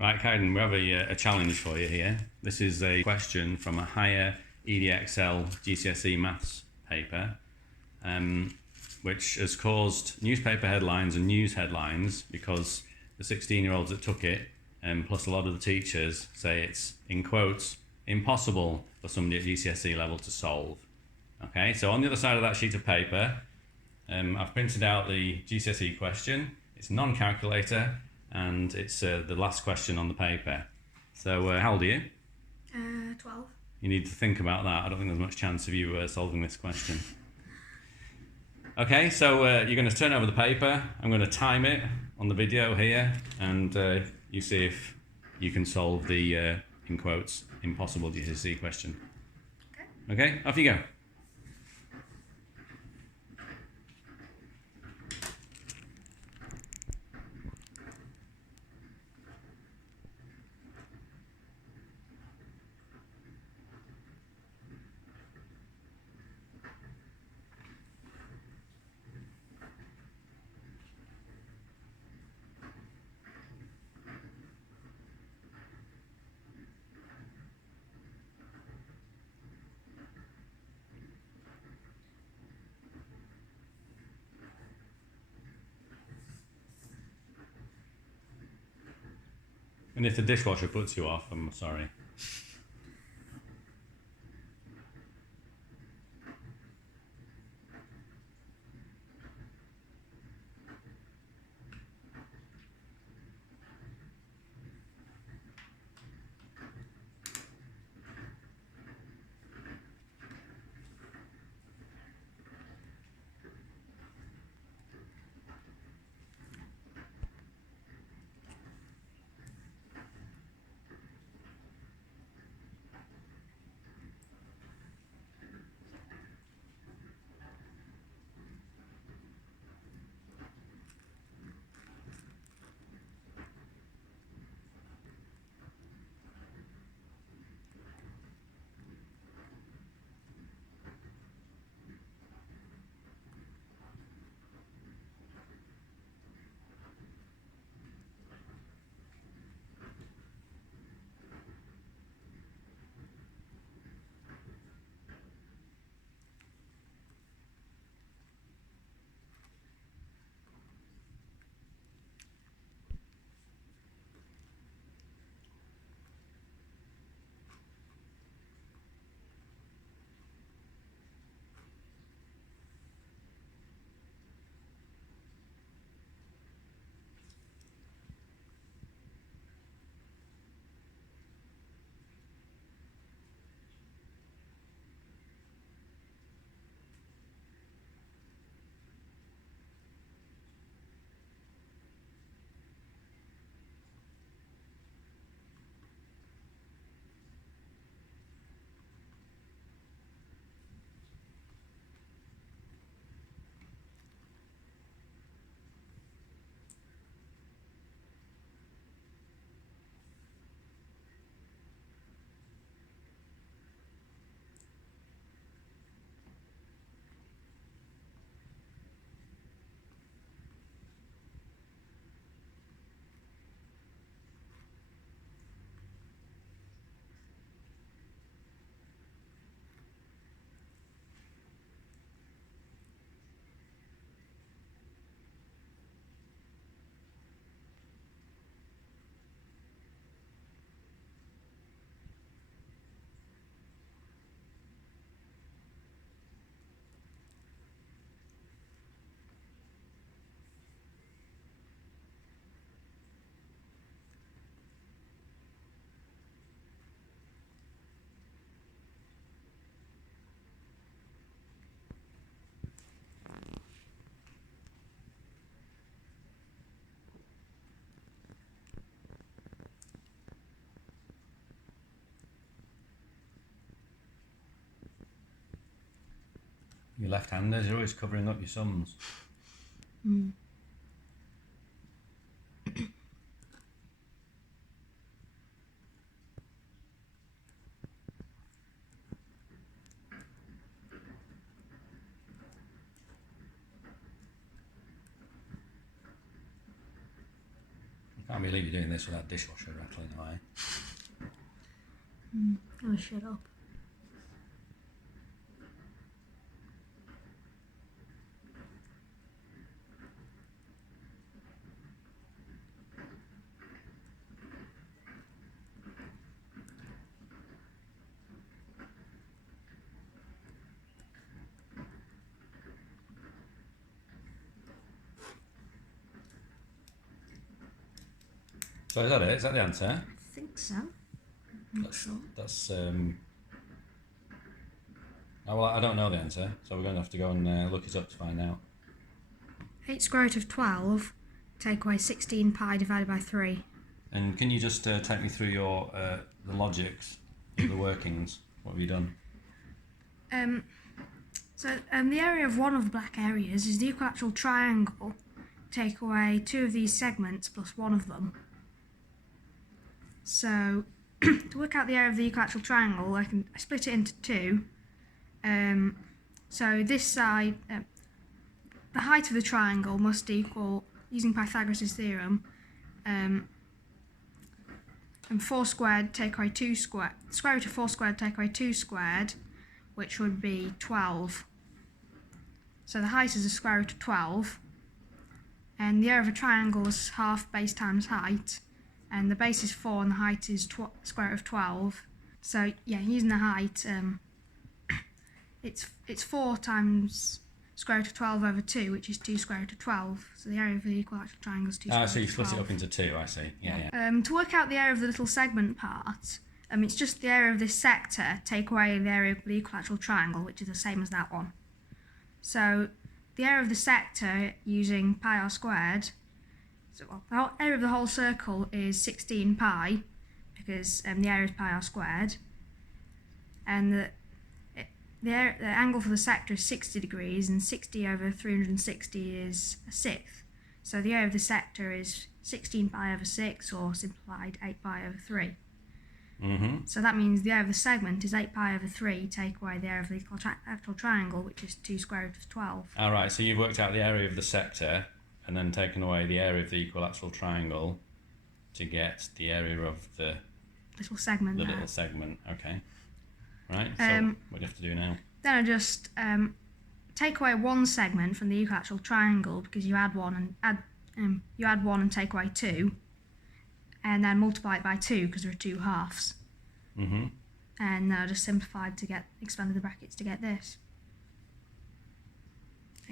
Right, Kaiden, we have a challenge for you here. This is a question from a higher Edexcel GCSE maths paper, which has caused newspaper headlines and news headlines because the 16-year-olds that took it, plus a lot of the teachers, say it's, in quotes, impossible for somebody at GCSE level to solve. Okay, so on the other side of that sheet of paper, I've printed out the GCSE question. It's non-calculator, and it's the last question on the paper. So how old are you? 12. You need to think about that. I don't think there's much chance of you solving this question. Okay, so you're going to turn over the paper. I'm going to time it on the video here, and you see if you can solve the, in quotes, impossible GCSE question. Okay, off you go. And if the dishwasher puts you off, I'm sorry. Your left-handers are always covering up your sums. Can't believe you're doing this with that dishwasher rattling away. Oh, shut up. So is that it? Is that the answer? I think so. I'm not sure. That's oh, well, I don't know the answer, so we're going to have to go and look it up to find out. 8 square root of 12, take away 16 pi divided by 3. And can you just take me through your the logics, the workings? What have you done? The area of one of the black areas is the equilateral triangle. Take away 2 of these segments plus 1 of them. So, to work out the area of the equilateral triangle, I split it into 2. So this side, the height of the triangle must equal, using Pythagoras' theorem, and 4 squared take away 2 squared, square root of 4 squared take away 2 squared, which would be 12. So the height is the square root of 12, and the area of a triangle is half base times height, and the base is 4 and the height is square root of 12. So yeah, using the height, it's 4 times square root of 12 over 2, which is 2 square root of 12. So the area of the equilateral triangle is 2 square root of 12. So you split it up into 2, I see. Yeah. To work out the area of the little segment part, it's just the area of this sector, take away the area of the equilateral triangle, which is the same as that one. So the area of the sector, using pi r squared, the area of the whole circle is 16 pi, because the area is pi r squared, and the angle for the sector is 60 degrees, and 60 over 360 is a sixth. So the area of the sector is 16 pi over 6, or simplified 8 pi over 3. So that means the area of the segment is 8 pi over 3, take away the area of the equilateral triangle, which is 2 square root of 12. Alright, so you've worked out the area of the sector, and then taken away the area of the equilateral triangle to get the area of the little segment. Little segment, okay. Right, so what do you have to do now? Then I just take away 1 segment from the equilateral triangle, because you add 1 and take away 2, and then multiply it by 2 because there are 2 halves. And then I just simplified to expanded the brackets to get this.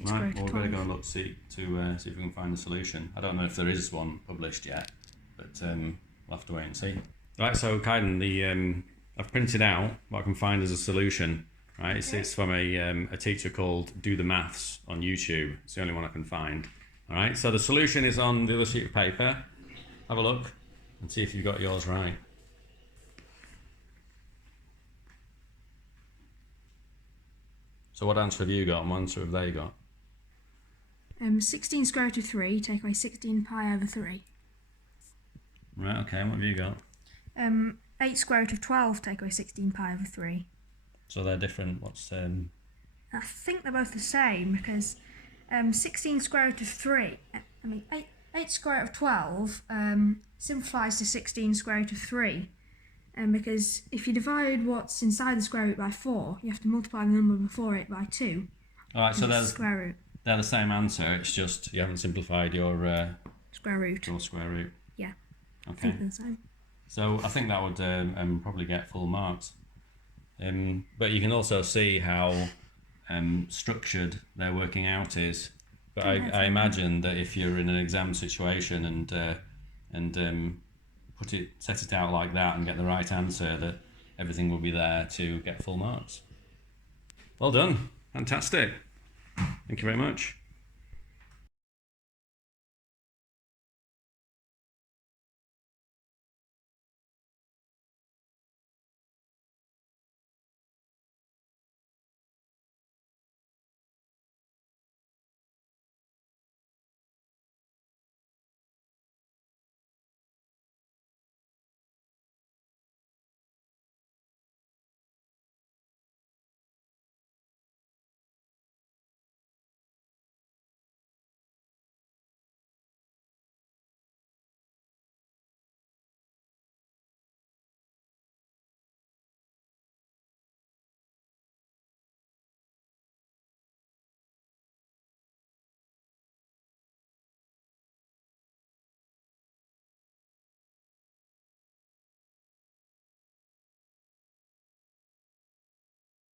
Right, well, we're going to go and look see if we can find a solution. I don't know if there is one published yet, but we'll have to wait and see. Right, so Kaiden, I've printed out what I can find as a solution. Right, it's from a teacher called Do the Maths on YouTube. It's the only one I can find. All right, so the solution is on the other sheet of paper. Have a look and see if you've got yours right. So what answer have you got and what answer have they got? 16 square root of 3, take away 16 pi over 3. Right, okay, what have you got? 8 square root of 12, take away 16 pi over 3. So they're different, what's... I think they're both the same, because 16 square root of 3, 8 square root of 12 simplifies to 16 square root of 3. Because if you divide what's inside the square root by 4, you have to multiply the number before it by 2. Alright, so square root. They're the same answer, it's just you haven't simplified your square root. Your square root. Yeah. Okay. I think they're the same. So I think that would probably get full marks. But you can also see how structured their working out is. But I imagine that if you're in an exam situation and set it out like that and get the right answer, that everything will be there to get full marks. Well done. Fantastic. Thank you very much.